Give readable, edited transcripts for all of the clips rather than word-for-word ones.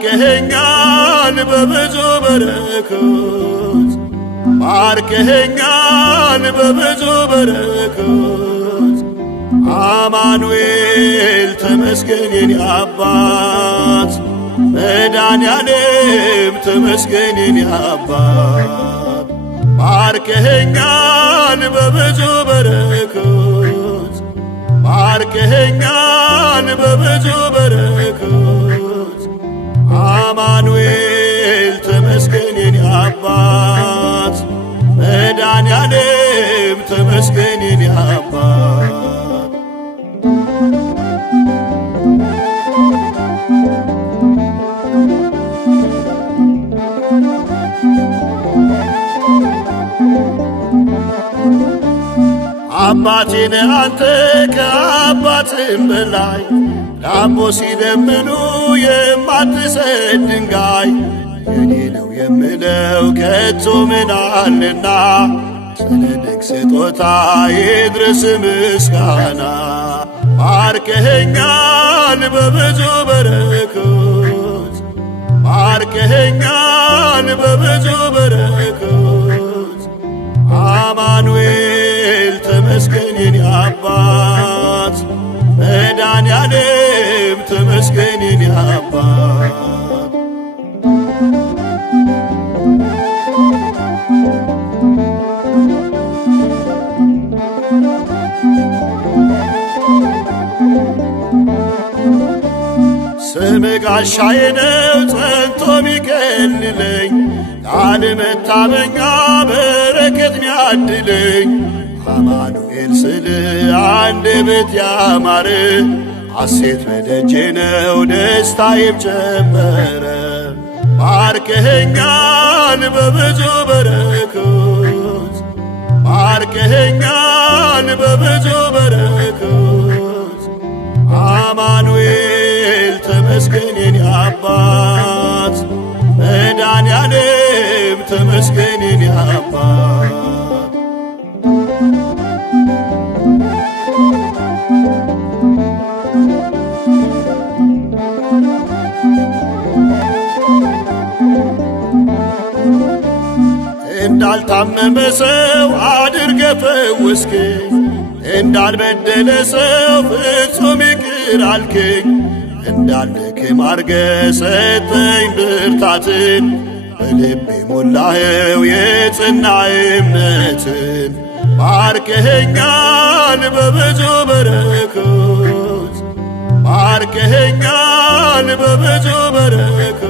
ባርከኸኛል በብዙ በረከት ባርከኸኛል በብዙ በረከት አማኑኤል ተመስገን የኔ አባት መድኃኔዓለም ተመስገን የኔ አባት ባርከኸኛል በብዙ በረከት ባርከኸኛል በብዙ በረከት አማኑኤል ተመስገን የኔ አባት መድኃኔዓለም ተመስገን የኔ አባት አባቴን አንተ ከአባትም በላይ ዳቦ ሲለምኑ የማትሰጥ ድንጋይ የኔ ነው የምለው ከቶ ምን አለና ስለ ድንቅ ስጦታ ይድረስ ምስጋና ባርከኸኛል በብዙ በረከት ባርከኸኛል በብዙ በረከት አማኑኤል ተመስገን የኔ አባት መድኃኔዓለም ተመስገን የኔ አባት ስምህ ጋሻዬ ነው ጸንቶ ሚከልለኝ ቃል መታመኛ በረከት ሚያድለኝ አማኑኤል ስል አንደበት ያማረ ሐሴት በደጄ ነው ደስታዬም ጨመረ ባርከኸኛል በብዙ በረከት ባርከኸኛል በብዙ በረከት አማኑኤል ተመስገን የኔ አባት መድኃኔዓለም ተመስገን የኔ አባት እንዳልታመመ ሰው አድርገ ፈወስከኝ እንዳልበደለ ሰው ፍጹም ይቅር አልከኝ እንዳልደክም አርገ ሰጠኝ ብርታትን በልቤ ሞላኸው የጽና እምነትን ባርከኸኛል በብዙ በረከት ባርከኸኛል በብዙ በረከት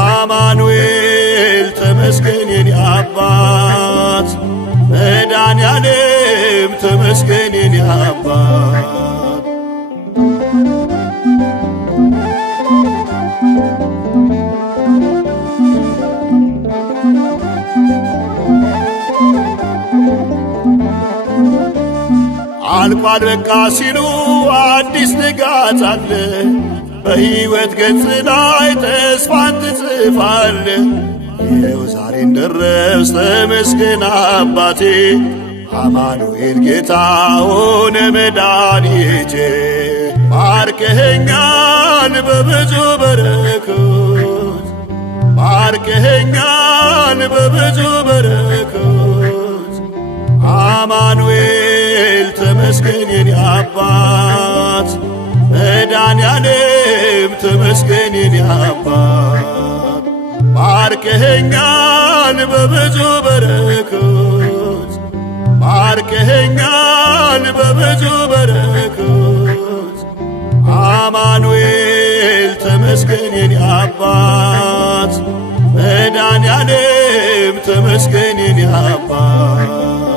አማኑኤል ተመስገን የኔ አባት መድኃኔዓለም ተመስገን የኔ አባት አልቋል በቃ ሲሉ አዲስ ንጋት አለ በሕይወት ገጽ ላይ ተስፋን ትጽፋለ ይኸው ዛሬን ደረስ ተመስገን አባቴ አማኑኤል ጌታ ሆነ መድኃኒቴ ባርከኸኛል በብዙ በረከት ባርከኸኛል በብዙ በረከት አማኑኤል ተመስገን የኔ አባት መድኃኔዓለም ተመስገን የኔ አባት ባርከኸኛል በብዙ በረከት ባርከኸኛል በብዙ በረከት አማኑኤል ተመስገን የኔ አባት መድኃኔዓለም ተመስገን የኔ አባት